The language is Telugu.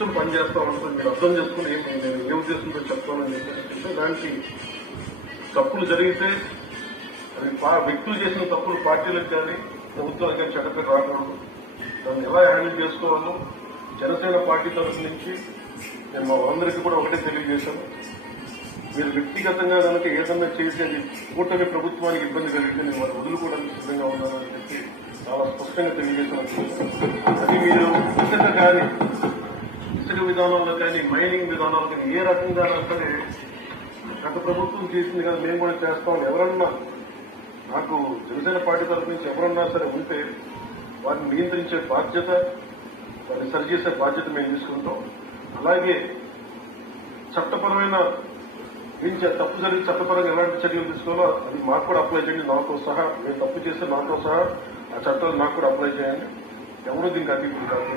పనిచేస్తా ఉంటుంది. మీరు అర్థం చేసుకుని నేను ఏ ఉద్దేశంతో చెప్తానని చెప్పేసి దానికి తప్పులు జరిగితే అది వ్యక్తులు చేసిన తప్పులు పార్టీలకు కానీ ప్రభుత్వాలకు కానీ చెడ్డపేరు రాకూడదు. దాన్ని ఎలా హ్యాండిల్ చేసుకోవాలో జనసేన పార్టీ తరఫు నుంచి నేను మా అందరికీ కూడా ఒకటే తెలియజేశాను. మీరు వ్యక్తిగతంగా కనుక ఏదన్నా చేసేది కూటమి ప్రభుత్వానికి ఇబ్బంది కలిగితే నేను వారు వదులుకోవడానికి సిద్ధంగా ఉన్నానని చెప్పి చాలా స్పష్టంగా తెలియజేశాను. అది మీరు ఇసుక కానీ ఇసుక విధానంలో కానీ మైనింగ్ విధానాలు కానీ ఏ రకంగా సరే గత ప్రభుత్వం చేసింది కదా మేము కూడా చేస్తాం. ఎవరన్నా నాకు జనసేన పార్టీ తరఫు నుంచి ఎవరన్నా సరే ఉంటే వారిని నియంత్రించే బాధ్యత, వారిని సరిచేసే బాధ్యత మేము తీసుకుంటాం. అలాగే చట్టపరమైన తప్పు జరిగి చట్టపరంగా ఎలాంటి చర్యలు తీసుకోవాలో అది మాకు కూడా అప్లై చేయండి. నాతో సహా మేము తప్పు చేస్తే నాతో సహా ఆ చట్టాలు నాకు కూడా అప్లై చేయండి. ఎవరూ దీనికి అతీతులు కాదు.